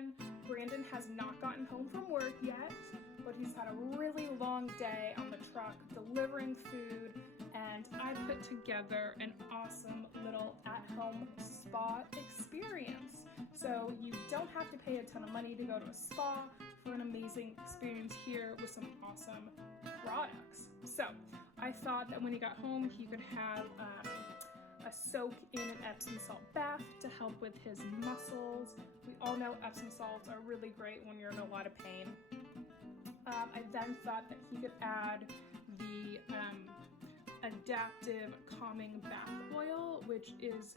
everyone. Brandon has not gotten home from work yet, but he's had a really long day on the truck delivering food, and I put together an awesome little at-home spa experience. So you don't have to pay a ton of money to go to a spa for an amazing experience here with some awesome products. So I thought that when he got home, he could have a soak in an Epsom salt bath to help with his muscles. We all know Epsom salts are really great when you're in a lot of pain. I then thought that he could add the Adaptiv Calming Bath Oil, which is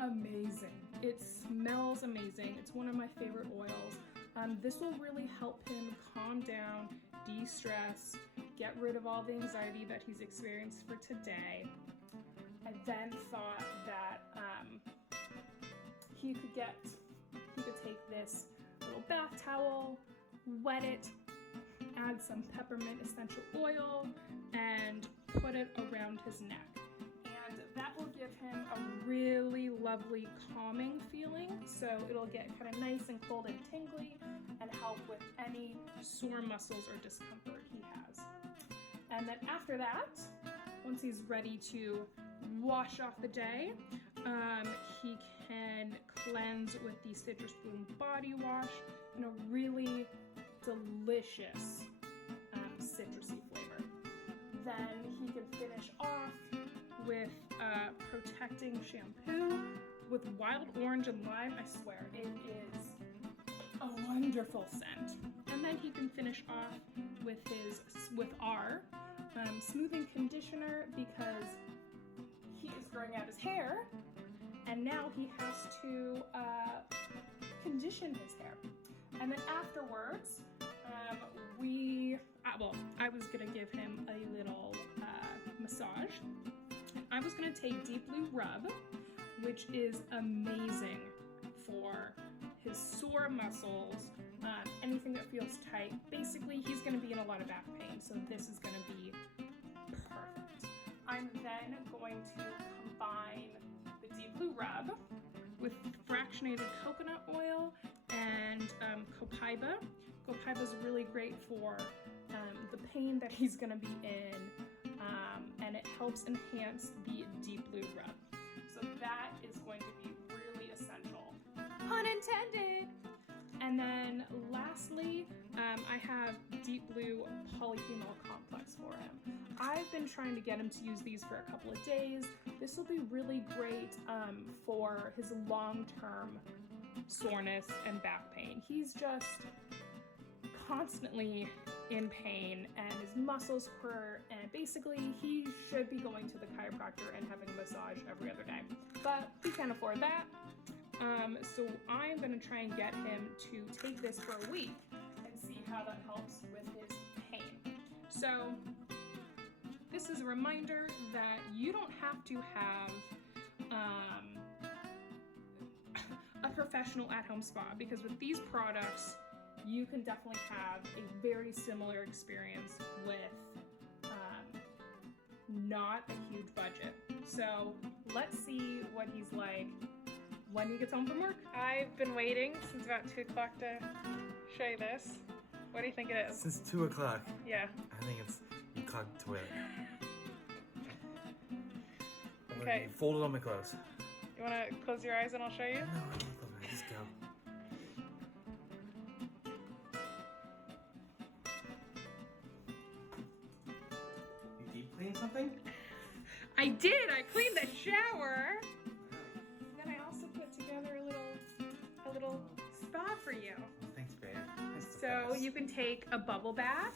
amazing. It smells amazing. It's one of my favorite oils. This will really help him calm down, de-stress, get rid of all the anxiety that he's experienced for today. I then thought that he could take this little bath towel, wet it, add some Peppermint Essential Oil, and put it around his neck. And that will give him a really lovely calming feeling. So it'll get kind of nice and cold and tingly and help with any sore muscles or discomfort he has. And then after that, once he's ready to wash off the day, he can cleanse with the Citrus Bloom Body Wash in a really delicious citrusy flavor. Then he can finish off with Protecting Shampoo with wild orange and lime. I swear, it is a wonderful scent. And then he can finish off with our smoothing conditioner, because he is growing out his hair and now he has to condition his hair. And then afterwards, I was gonna give him a little massage. I was gonna take Deep Blue Rub, which is amazing for his sore muscles, anything that feels tight. Basically, he's gonna be in a lot of back pain, so this is gonna be perfect. I'm then going to combine the Deep Blue Rub with Fractionated Coconut Oil and Copaiba. Copaiba is really great for the pain that he's going to be in, and it helps enhance the Deep Blue Rub. So that is going to be really essential. Pun intended! And then lastly, I have Deep Blue Polyphenol Complex for him. I've been trying to get him to use these for a couple of days. This will be really great for his long-term soreness and back pain. He's just constantly in pain and his muscles hurt, and basically he should be going to the chiropractor and having a massage every other day. But he can't afford that. So I'm gonna try and get him to take this for a week and see how that helps with his pain. So this is a reminder that you don't have to have a professional at-home spa, because with these products, you can definitely have a very similar experience with not a huge budget. So let's see what he's like when he gets home from work. I've been waiting since about 2 o'clock to show you this. What do you think it is? Since 2 o'clock? Yeah. I think it's you clogged the toilet. Okay. Folded on my clothes. You want to close your eyes and I'll show you? No, I don't close my eyes. Just go. You deep clean something? I did! I cleaned the shower! And then I also put together a little spa for you. Thanks, babe. That's the So best. you can take a bubble bath,